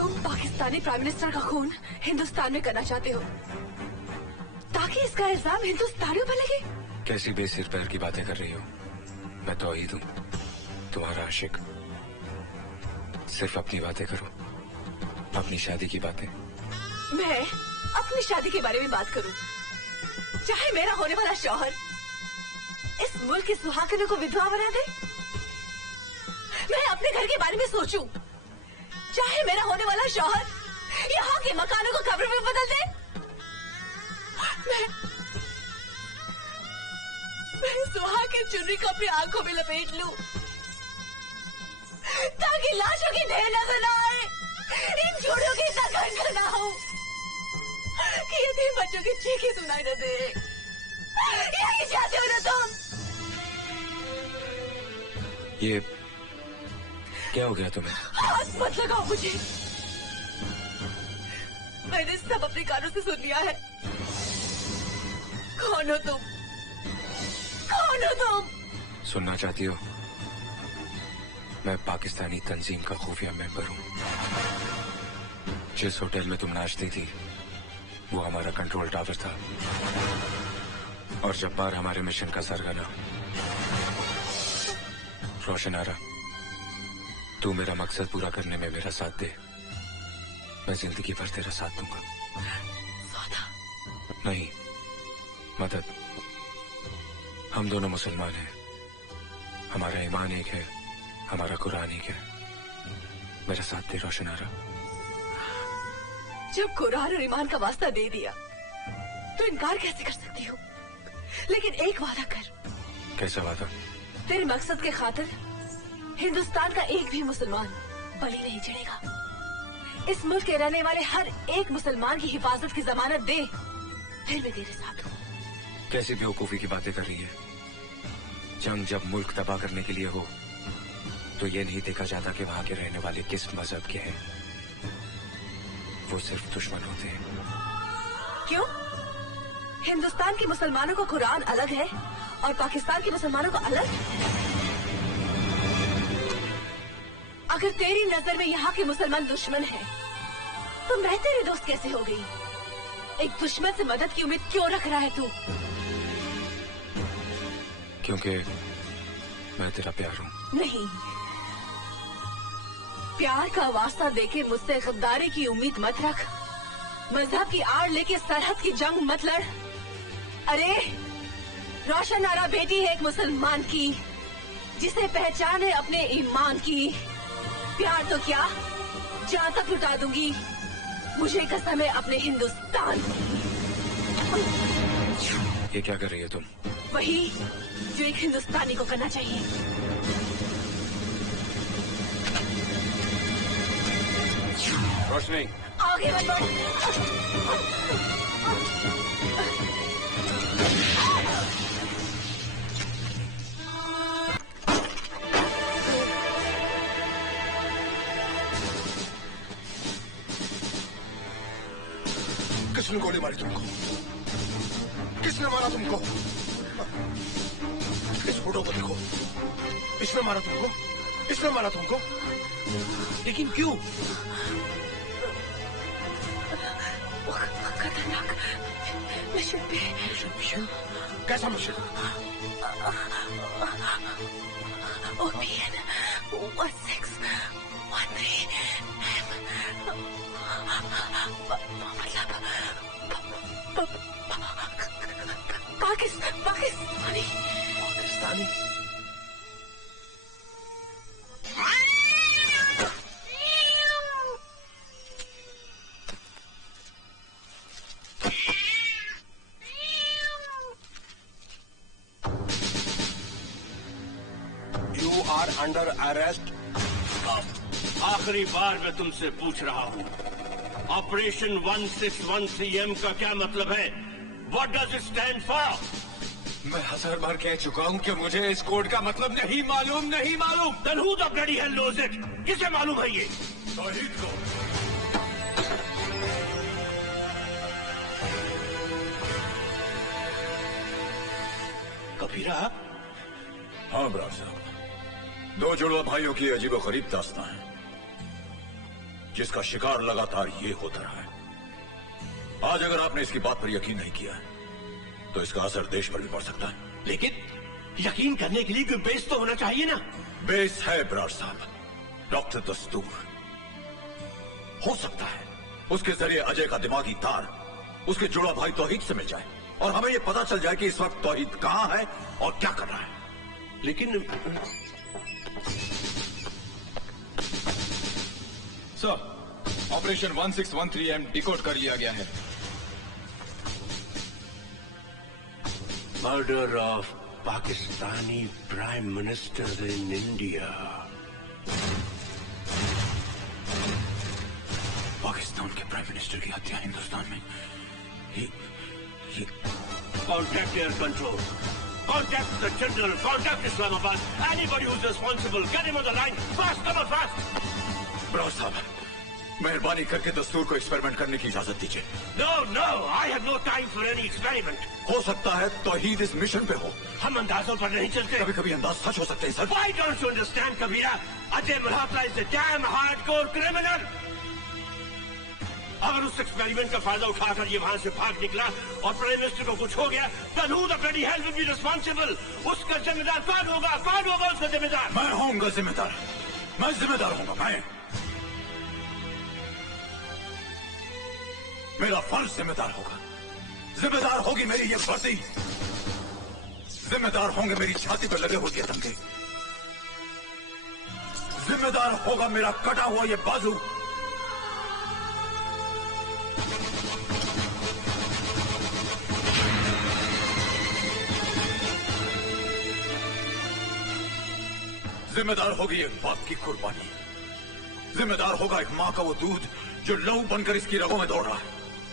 तुम Pakistani prime minister का खून हिंदुस्तान में करना चाहते हो ताकि इसका इल्जाम हिंदुस्तानियों पर लगे? कैसी बेसिर पैर की बातें कर रही हो? मैं तौहीद हूँ, तुम्हारा आशिक। सिर्फ अपनी बातें करो, अपनी शादी की बातें। मैं अपनी शादी के बारे में बात करूं, चाहे मेरा होने वाला शौहर इस मुल्क की सुहागनों को विधवा बना दे। मैं अपने घर के बारे में सोचूं, चाहे मेरा होने वाला शौहर यहाँ के मकानों को कब्र में बदल दे। मैं सुहाग की चुनरी को अपनी आंखों में लपेट लूं ताकि लाशों की ढेर नजर न आए, इन जोड़ों की तकलीफ न हो कि यतीम बच्चों की चीखें सुनाई न दे। यही चाहते हो ना तुम? ये क्या हो गया तुम्हें? हाथ मत लगाओ मुझे, मैंने सब अपने कानों से सुन लिया है। कौन हो तुम? कौन हो तुम? सुनना चाहती हो? मैं पाकिस्तानी तंजीम का खुफिया मेंबर हूँ। जिस होटल में तुम नाचती थी वो हमारा कंट्रोल टावर था, और जब्बार हमारे मिशन का सरगना। रोशनारा, तू मेरा मकसद पूरा करने में मेरा साथ दे, मैं जिंदगी भर तेरा साथ दूंगा। सौदा? नहीं, मदद। हम दोनों मुसलमान हैं, हमारा ईमान एक है, हमारा कुरान एक है। मेरा साथ दे रोशनारा। जब कुरान और ईमान का वास्ता दे दिया तो इनकार कैसे कर सकती हो? लेकिन एक वादा कर। कैसा वादा? तेरे मकसद के खातिर हिंदुस्तान का एक भी मुसलमान बलि नहीं चढ़ेगा। इस मुल्क के रहने वाले हर एक मुसलमान की हिफाजत की जमानत दे, फिर मैं तेरे साथ हूँ। कैसी बेवकूफी की बातें कर रही है? जंग जब मुल्क तबाह करने के लिए हो तो ये नहीं देखा जाता कि वहां के रहने वाले किस मजहब के हैं। वो सिर्फ दुश्मन होते हैं। क्यों? हिंदुस्तान के मुसलमानों को कुरान अलग है और पाकिस्तान के मुसलमानों को अलग? अगर तेरी नजर में यहाँ के मुसलमान दुश्मन हैं, तो मैं तेरी दोस्त कैसे हो गई? एक दुश्मन से मदद की उम्मीद क्यों रख रहा है तू? क्योंकि मैं तेरा प्यार हूँ। नहीं, प्यार का वास्ता देके मुझसे गद्दारी की उम्मीद मत रख। मजहब की आड़ लेके सरहद की जंग मत लड़। अरे रोशनारा बेटी है एक मुसलमान की, जिसे पहचान है अपने ईमान की। प्यार तो क्या, जान तक लुटा दूंगी। मुझे कसम है अपने हिंदुस्तान की। ये क्या कर रही है तुम? वही जो एक हिंदुस्तानी को करना चाहिए। रोशनी, आगे मत बढ़। किसने गोली मारी तुमको? किसने मारा तुमको? इस फोटो को देखो, इसने मारा तुमको? इसने मारा तुमको? लेकिन क्यों? खतरनाक मिशन पे। मिशन? कैसा मिशन? OPN 1613 मतलब पाकिस्तानी। पाकिस्तानी? Under arrest. आखिरी बार मैं तुमसे पूछ रहा हूँ, ऑपरेशन 1613M का क्या मतलब है? What does it stand for? मैं 1000 बार कह चुका हूँ कि मुझे इस कोड का मतलब नहीं मालूम, नहीं मालूम। Then who the bloody hell knows it? किसे मालूम है ये? तौहीद को। कबीरा? हाँ ब्रार साहब, दो जुड़वा भाइयों की अजीबोगरीब दास्तां है। जिसका शिकार लगातार ये होता रहा है। आज अगर आपने इसकी बात पर यकीन नहीं किया तो इसका असर देश पर भी पड़ सकता है। लेकिन यकीन करने के लिए कोई बेस तो होना चाहिए ना। बेस है बराड़ साहब, डॉक्टर दस्तूर। हो सकता है उसके जरिए अजय का दिमागी तार उसके जुड़ा भाई तौहीद से मिल जाए और हमें यह पता चल जाए कि इस वक्त तौहीद कहां है और क्या कर रहा है। लेकिन सर, ऑपरेशन 1613M डिकोड कर लिया गया है। Murder of Pakistani prime minister in India. Pakistan के प्राइम मिनिस्टर की हत्या हिंदुस्तान में। ये Contact air control. Contact the general. Contact Islamabad. Anybody who's responsible, get him on the line. Fast, come on, fast. Brar साहब, मेहरबानी करके दस्तूर को एक्सपेरिमेंट करने की इजाजत दीजिए। No, no, I have no time for any experiment. हो सकता है तौहीद इस मिशन पे हो। हम अंदाजों पर नहीं चलते। कभी कभी अंदाज सच हो सकते हैं sir. Why don't you understand, Kabira? Ajay Malhotra is a damn hardcore criminal. अगर उस एक्सपेरिमेंट का फायदा उठाकर ये वहां से भाग निकला और प्राइम मिनिस्टर को कुछ हो गया, then who the bloody hell will be responsible? उसका जिम्मेदार कौन होगा? कौन होगा उसका जिम्मेदार? मैं होऊंगा जिम्मेदार। मैं जिम्मेदार होऊंगा। मैं मेरा फर्ज जिम्मेदार होगा। जिम्मेदार होगी मेरी ये वर्दी। जिम्मेदार होंगे मेरी छाती पर लगे हुए ये तमगे। जिम्मेदार होगा मेरा कटा हुआ ये बाजू। जिम्मेदार होगी एक बाप की कुर्बानी। जिम्मेदार होगा एक मां का वो दूध जो लहू बनकर इसकी रगों में दौड़ रहा है।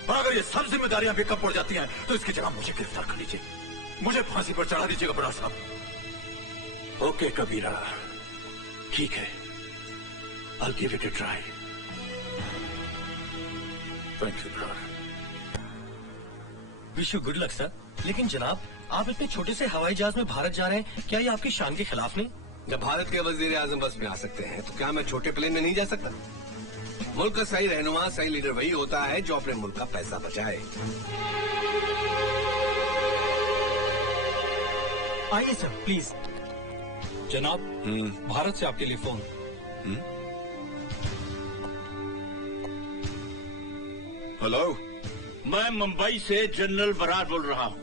और अगर ये सब जिम्मेदारियां भी कम पड़ जाती हैं तो इसकी जगह मुझे गिरफ्तार कर लीजिए। मुझे फांसी पर चढ़ा दीजिएगा बराड़ साहब। ओके कबीरा, ठीक है। I'll give it a try. Thank you Brar. Wish you good luck sir. लेकिन जनाब, आप इतने छोटे से हवाई जहाज में भारत जा रहे हैं, क्या ये आपकी शान के खिलाफ नहीं? जब भारत के वजीर आजम बस में आ सकते हैं तो क्या मैं छोटे प्लेन में नहीं जा सकता? मुल्क का सही रहनुमा, सही लीडर वही होता है जो अपने मुल्क का पैसा बचाए। आइए सर, प्लीज। जनाब, भारत से आपके लिए फोन। हेलो, मैं मुंबई से जनरल बराड़ बोल रहा हूँ।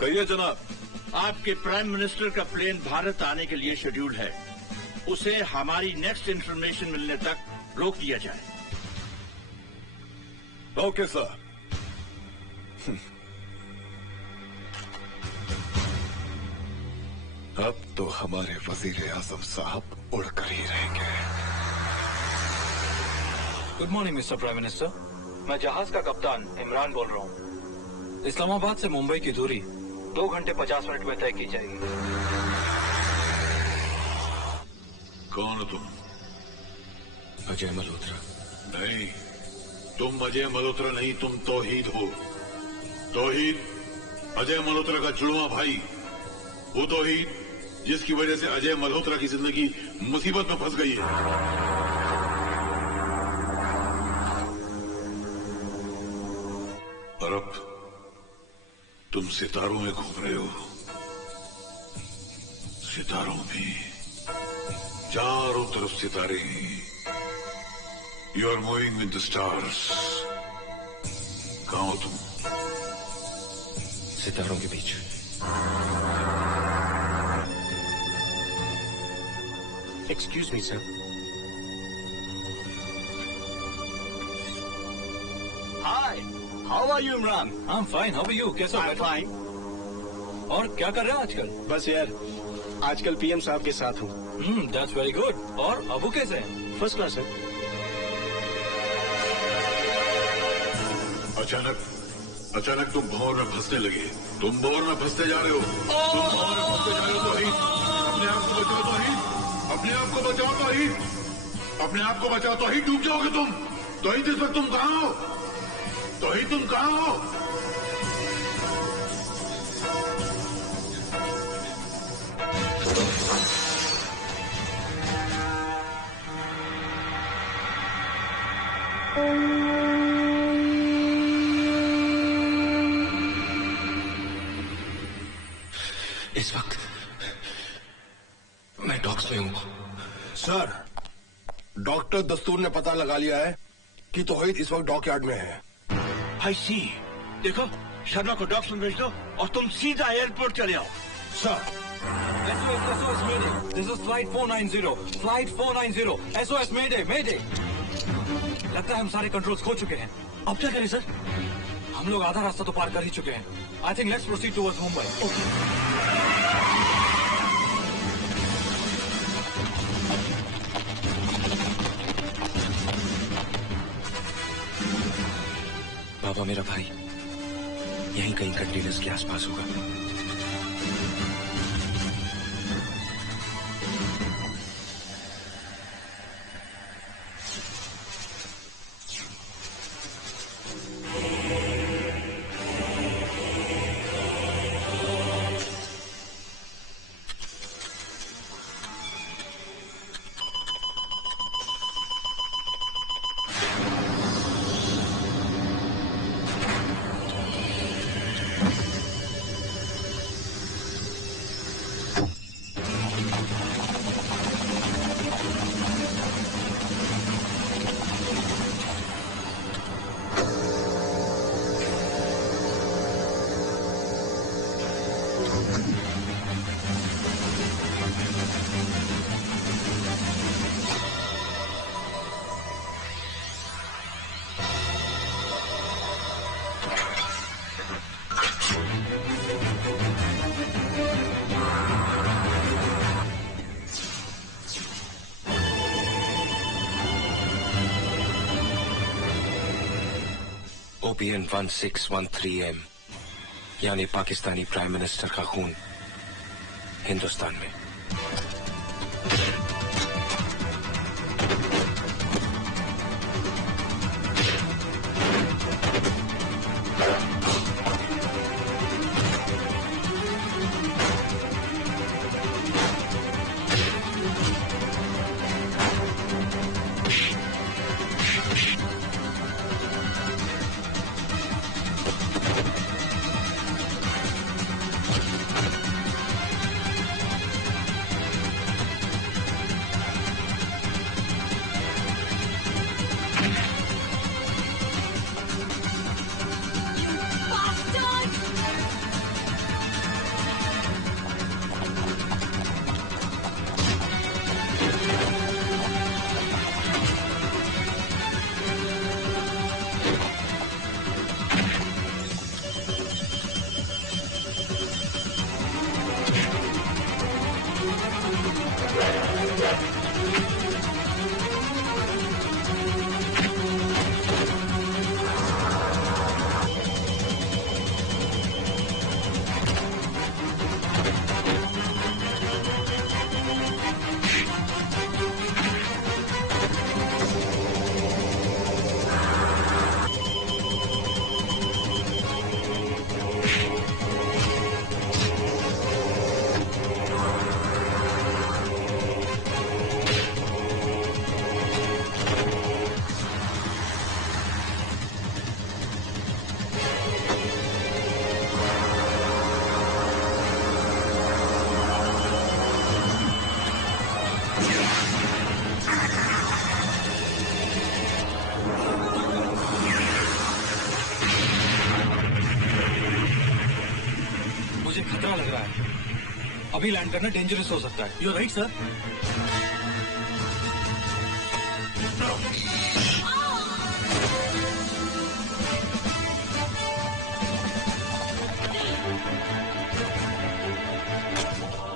कहिए जनाब। आपके प्राइम मिनिस्टर का प्लेन भारत आने के लिए शेड्यूल्ड है। उसे हमारी नेक्स्ट इंफॉर्मेशन मिलने तक रोक दिया जाए। Okay sir. अब तो हमारे वजीर आजम साहब उड़कर ही रहेंगे। Good morning mister prime minister. मैं जहाज का कप्तान इमरान बोल रहा हूँ। इस्लामाबाद से मुंबई की दूरी 2 घंटे 50 मिनट में तय की जाएगी। कौन हो तुम? अजय मल्होत्रा। नहीं, तुम अजय मल्होत्रा नहीं, तुम तौहीद हो। तौहीद अजय मल्होत्रा का जुड़वा भाई। वो तौहीद जिसकी वजह से अजय मल्होत्रा की जिंदगी मुसीबत में फंस गई है। और अब तुम सितारों में घूम रहे हो। सितारों में चारों तरफ सितारे हैं। You are moving with the stars. कहां हो तुम? सितारों के बीच। Excuse me sir. Hi, how are you Imran? I am fine, how are you? कैसा I'm fine. और क्या कर रहे हो आजकल? बस यार, आजकल पीएम साहब के साथ हूँ। That's very good. और अबू कैसे हैं? फर्स्ट क्लास है। अचानक तुम भंवर में फंसने लगे। तुम भंवर में फंसते जा रहे हो। तुम भंवर में फंसते जा रहे हो। तौहीद, अपने आप को बचाओ। तौहीद, अपने आप को बचाओ। तौहीद, अपने आप को बचाओ। तौहीद, डूब जाओगे तुम। तौहीद, इस वक्त तुम कहां हो? तौहीद, तुम कहां हो? इस वक्त मैं डॉक्स में हूं। सर, डॉक्टर दस्तूर ने पता लगा लिया है कि तौहीद इस वक्त डॉकयार्ड में है। आई सी। देखो, शर्मा को डॉक्स में भेज दो और तुम सीधा एयरपोर्ट चले आओ। Sir, SOS Mayday. This is flight 490. Flight 490. SOS Mayday. Mayday. लगता है हम सारे कंट्रोल्स खो चुके हैं। अब क्या करें सर? हम लोग आधा रास्ता तो पार कर ही चुके हैं। I think let's proceed towards Mumbai. बाबा मेरा भाई यहीं कहीं कंटेनर्स के आसपास होगा। OPN 1613M यानी पाकिस्तानी प्राइम मिनिस्टर का खून हिंदुस्तान में। अभी लैंड करना डेंजरस हो सकता है। You're right, sir.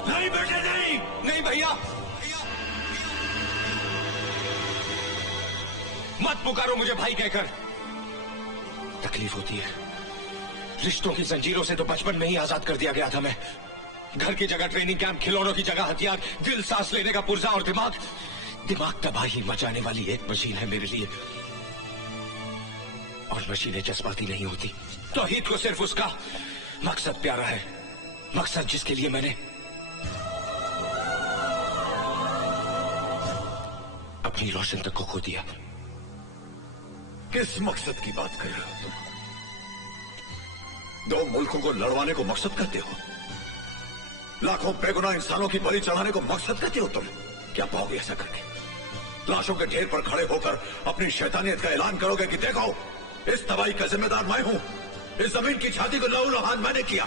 नहीं बेटे नहीं। नहीं भैया, मत पुकारो मुझे भाई कहकर। तकलीफ होती है। रिश्तों की जंजीरों से तो बचपन में ही आजाद कर दिया गया था मैं। घर की जगह ट्रेनिंग कैंप, खिलौनों की जगह हथियार, दिल सांस लेने का पुर्जा और दिमाग तबाही मचाने वाली एक मशीन है मेरे लिए। और मशीनें जज्बाती नहीं होती। तौहीद को सिर्फ उसका मकसद प्यारा है, मकसद जिसके लिए मैंने अपनी रोशन तक को खो दिया। किस मकसद की बात कर रहे हो तुम? दो मुल्कों को लड़वाने को मकसद करते हो? लाखों बेगुनाह इंसानों की बलि चढ़ाने को मकसद करते हो तुम? क्या पाओगे ऐसा करके? लाशों के ढेर पर खड़े होकर अपनी शैतानियत का ऐलान करोगे कि देखो, इस तबाही का जिम्मेदार मैं हूं, इस जमीन की छाती को लहूलुहान मैंने किया।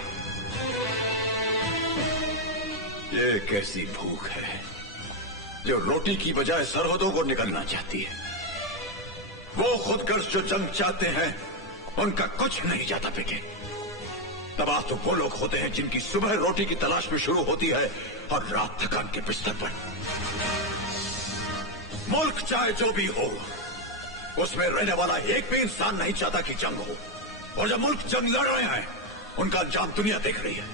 ये कैसी भूख है जो रोटी की बजाय सरहदों को निकलना चाहती है? वो खुदगर्ज जो जंग चाहते हैं उनका कुछ नहीं जाता बिके। तबाह तो वो लोग होते हैं जिनकी सुबह रोटी की तलाश में शुरू होती है और रात थकान के बिस्तर पर। मुल्क चाहे जो भी हो, उसमें रहने वाला एक भी इंसान नहीं चाहता कि जंग हो। और जब मुल्क जंग लड़ रहे हैं, उनका अंजाम दुनिया देख रही है।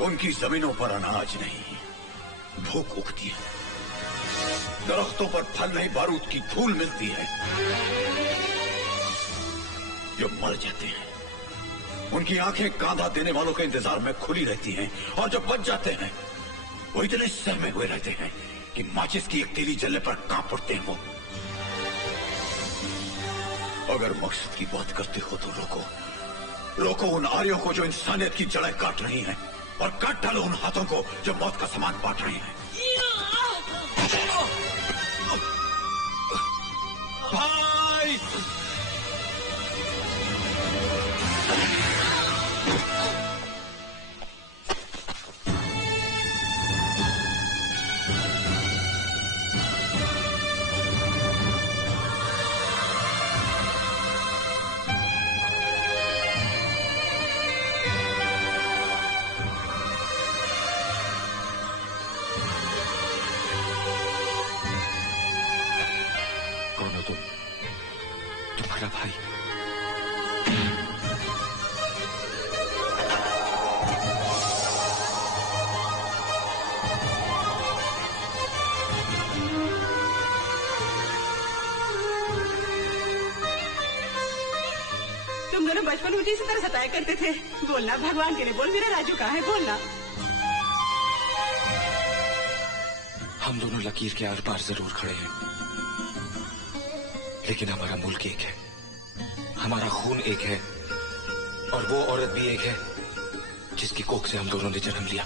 उनकी जमीनों पर अनाज नहीं, भूख उगती है। दरख्तों पर फल नहीं, बारूद की धूल मिलती है। जो मर जाते हैं उनकी आंखें कांधा देने वालों के इंतजार में खुली रहती हैं, और जब बच जाते हैं वो इतने सहमे हुए रहते हैं कि माचिस की एक तीली जलने पर कांप उठते हैं। वो अगर मकसद की बात करते हो तो रोको उन आर्यों को जो इंसानियत की जड़ें काट रही हैं, और काट डालो उन हाथों को जो मौत का सामान बांट रहे हैं। भाई! तुम्हारा भाई। तुम दोनों बचपन मुझे इसी तरह सताया करते थे। बोलना, भगवान के लिए बोल, मेरा राजू कहाँ है? बोलना। हम दोनों लकीर के आर पार जरूर खड़े हैं, लेकिन हमारा मुल्क एक है, हमारा खून एक है, और वो औरत भी एक है जिसकी कोख से हम दोनों ने जन्म लिया।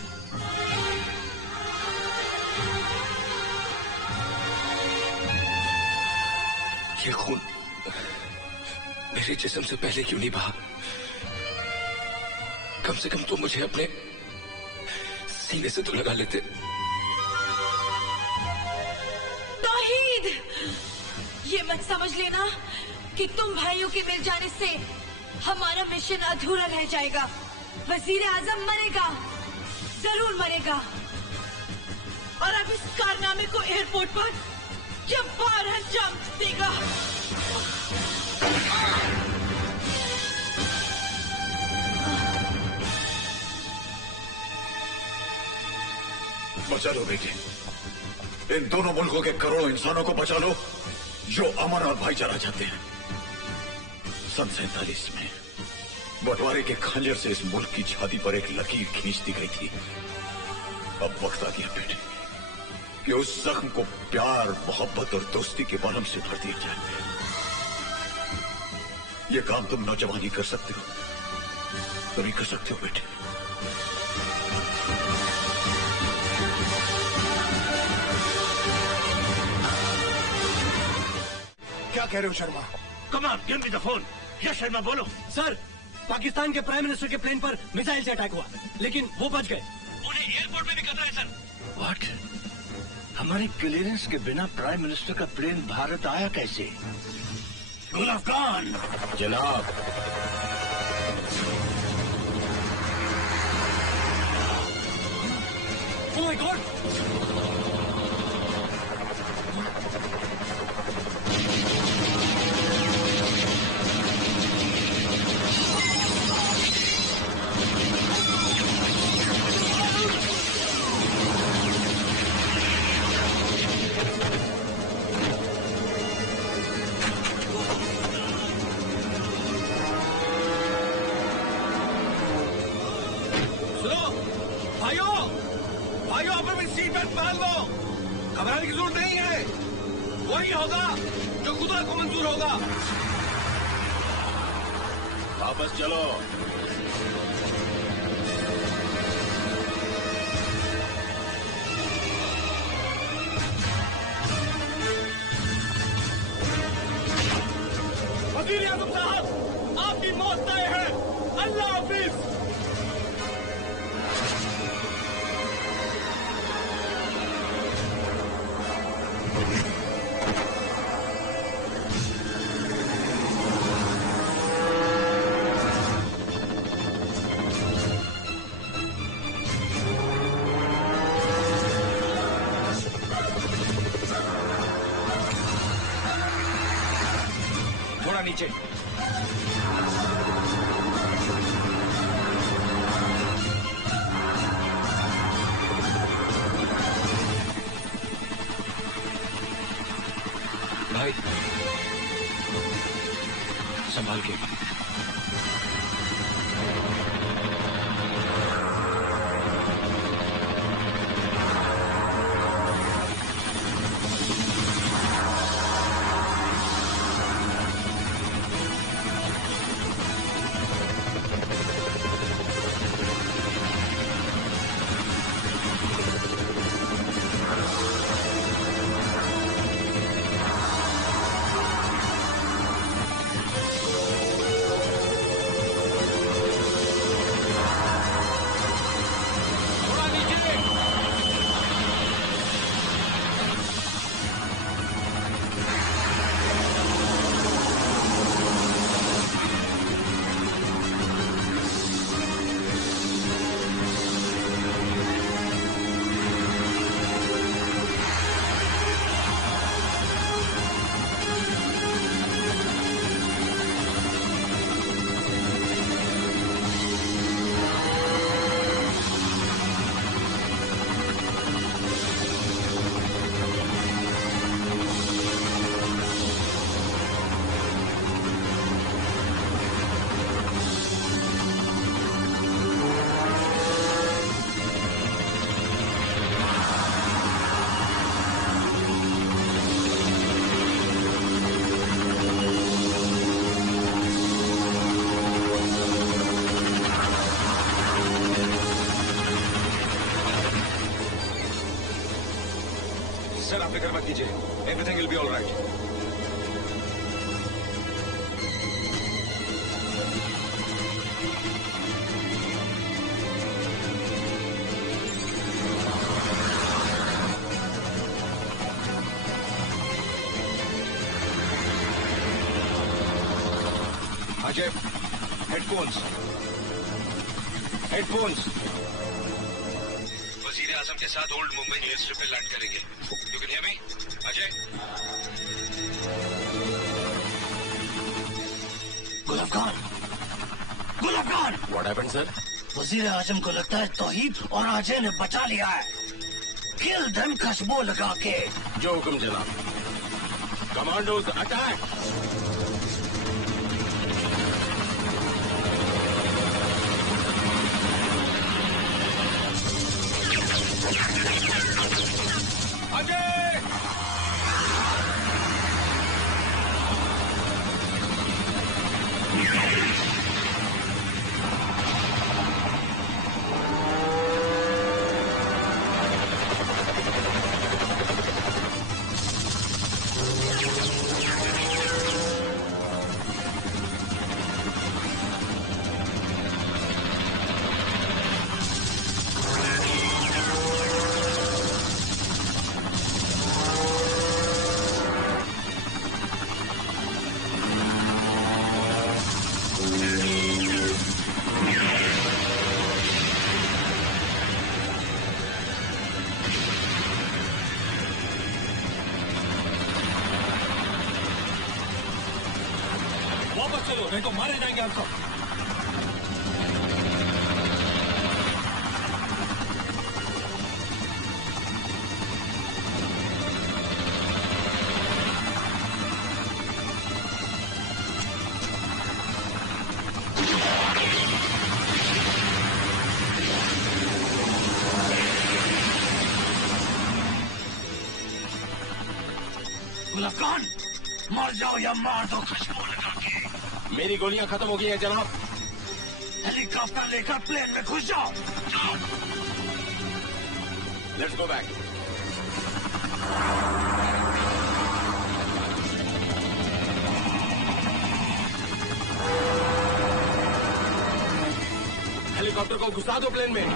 ये खून मेरे जिस्म से पहले क्यों नहीं बहा? कम से कम तो मुझे अपने सीने से तो लगा लेते। तौहीद, ये मत समझ लेना कि तुम भाइयों के मिल जाने से हमारा मिशन अधूरा रह जाएगा। वजीर आजम मरेगा, जरूर मरेगा, और अब इस कारनामे को एयरपोर्ट पर जब्बार अंजाम देगा। बचा लो बेटे, इन दोनों मुल्कों के करोड़ों इंसानों को बचा लो जो अमन और भाईचारा चाहते हैं। सन 47 में बंटवारे के खंजर से इस मुल्क की छाती पर एक लकीर खींच दी गई थी। अब वक्त आ गया बेटे कि उस जख्म को प्यार, मोहब्बत और दोस्ती के मलहम से भर दिया जाए। ये काम तुम नौजवानी कर सकते हो, तभी कर सकते हो बेटे। क्या कह रहे हो Sharma? Come on, give me the phone. Yes Sharma, बोलो। सर, पाकिस्तान के प्राइम मिनिस्टर के प्लेन पर मिसाइल से अटैक हुआ, लेकिन वो बच गए। उन्हें एयरपोर्ट में भी खतरा है सर। व्हाट? हमारे क्लियरेंस के बिना प्राइम मिनिस्टर का प्लेन भारत आया कैसे? गुलाब खान। जनाब, ओह माय गॉड! घबराने की जरूरत नहीं है, वही होगा जो खुदा को मंजूर होगा। वापस चलो। वज़ीर आज़म साहब, आपकी मौत तय है। अल्लाह हाफिज। नीचे भाई संभाल के। सर, आप फिक्र मत कीजिए, everything will be all right. Ajay, headphones. वजीर आजम के साथ ओल्ड मुंबई एयर स्ट्रिप पे लैंड करेंगे। You can hear me, Ajay? Gulab Khan, what happened sir? वजीर आजम को लगता है तौहीद और अजय ने बचा लिया है। किल देम खुशबू लगा के। जो हुक्म जनाब। Commandos attack. वापस चलो, नहीं तो मारे जाएंगे आपको। मुलक्कान, मर जाओ या मार दो खुशबू लगा के। मेरी गोलियां खत्म हो गई हैं जनाब। हेलीकॉप्टर लेकर प्लेन में घुस जाओ। Let's go back. हेलीकॉप्टर को घुसा दो प्लेन में।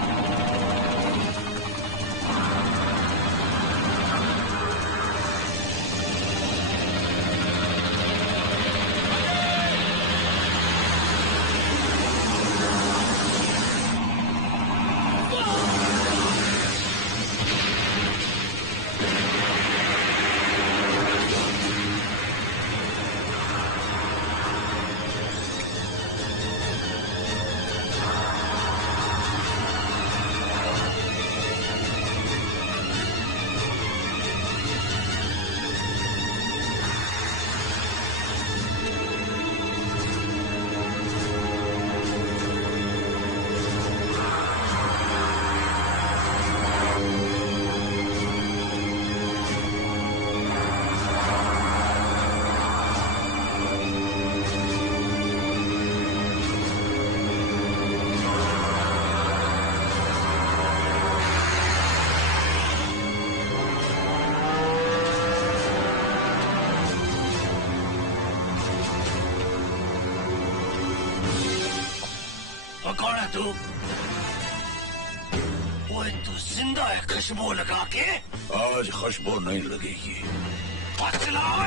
कौन है तू? ओए तू जिंदा है खुशबू लगा के? आज खुशबू नहीं लगेगी। चलाओ।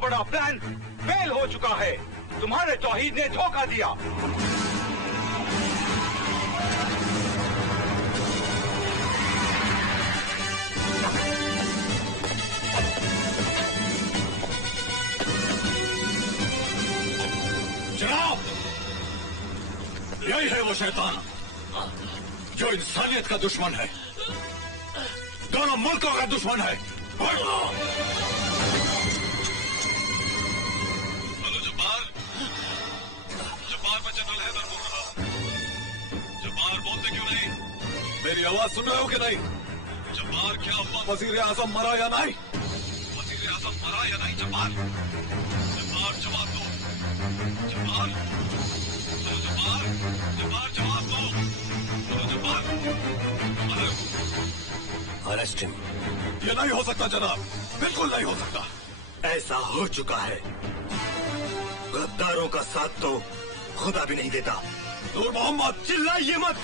बड़ा प्लान फेल हो चुका है। तुम्हारे तौहीद ने धोखा दिया। जनाब, यही है वो शैतान जो इंसानियत का दुश्मन है, दोनों मुल्कों का दुश्मन है। हेलो जब्बार, जब्बार मैं जनरल हैदर बोल रहा हूँ। जब्बार बोलते क्यों नहीं? मेरी आवाज सुन रहे हो कि नहीं? जब्बार क्या हुआ? वजीर आजम मरा या नहीं? वजीर आजम मरा या नहीं? जब्बार, जब्बार जवाब दो। जब्बार, जब्बार, जब्बार जवाब दो। Jabbar, arrest him. ये नहीं हो सकता जनाब, बिल्कुल नहीं हो सकता। ऐसा हो चुका है। गद्दारों का साथ तो खुदा भी नहीं देता। नूर मोहम्मद, चिल्लाइए मत।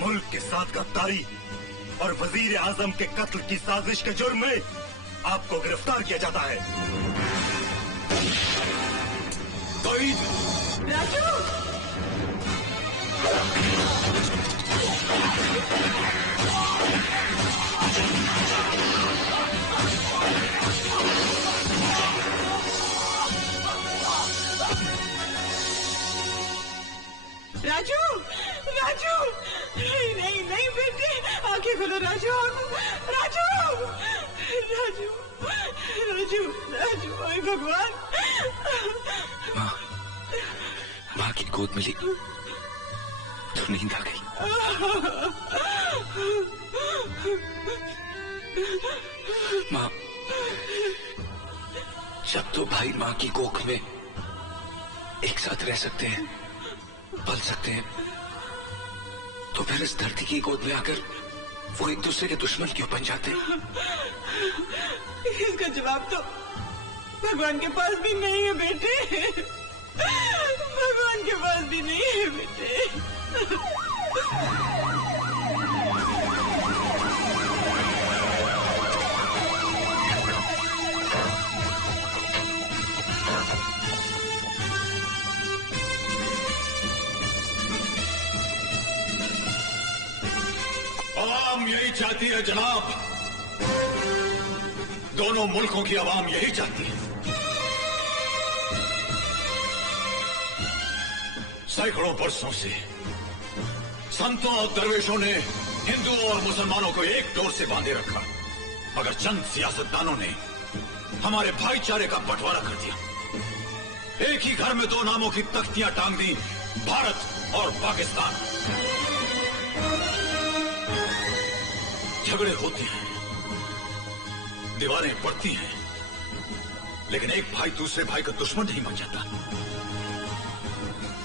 मुल्क के साथ गद्दारी और वजीर आजम के कत्ल की साजिश के जुर्म में आपको गिरफ्तार किया जाता है। राजू राजू राजू नहीं नहीं नहीं बेटे आंखें खोलो राजू राजू राजू राजू राजू ओए भगवान माँ माँ की गोद मिली तो नींद आ गई। माँ जब तो भाई माँ की कोख में एक साथ रह सकते हैं, पल सकते हैं, तो फिर इस धरती की गोद में आकर वो एक दूसरे के दुश्मन क्यों बन जाते हैं? इसका जवाब तो भगवान के पास भी नहीं है बेटे, भगवान के पास भी नहीं है बेटे। आवाम यही चाहती है जनाब, दोनों मुल्कों की आवाम यही चाहती है। सैकड़ों वर्षों से संतों और दरवेशों ने हिंदुओं और मुसलमानों को एक डोर से बांधे रखा, मगर चंद सियासतदानों ने हमारे भाईचारे का बंटवारा कर दिया। एक ही घर में दो नामों की तख्तियां टांग दी, भारत और पाकिस्तान। झगड़े होते हैं, दीवारें पड़ती हैं, लेकिन एक भाई दूसरे भाई का दुश्मन नहीं बन जाता।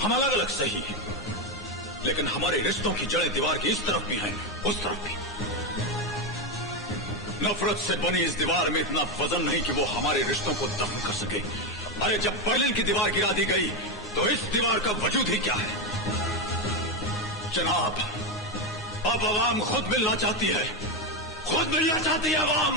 हम अलग अलग सही हैं, लेकिन हमारे रिश्तों की जड़ें दीवार की इस तरफ भी हैं, उस तरफ भी। नफरत से बनी इस दीवार में इतना वजन नहीं कि वो हमारे रिश्तों को दफन कर सके। अरे जब बर्लिन की दीवार गिरा दी गई तो इस दीवार का वजूद ही क्या है? जनाब, अब आवाम खुद मिलना चाहती है, खुद मिलना चाहती है आवाम।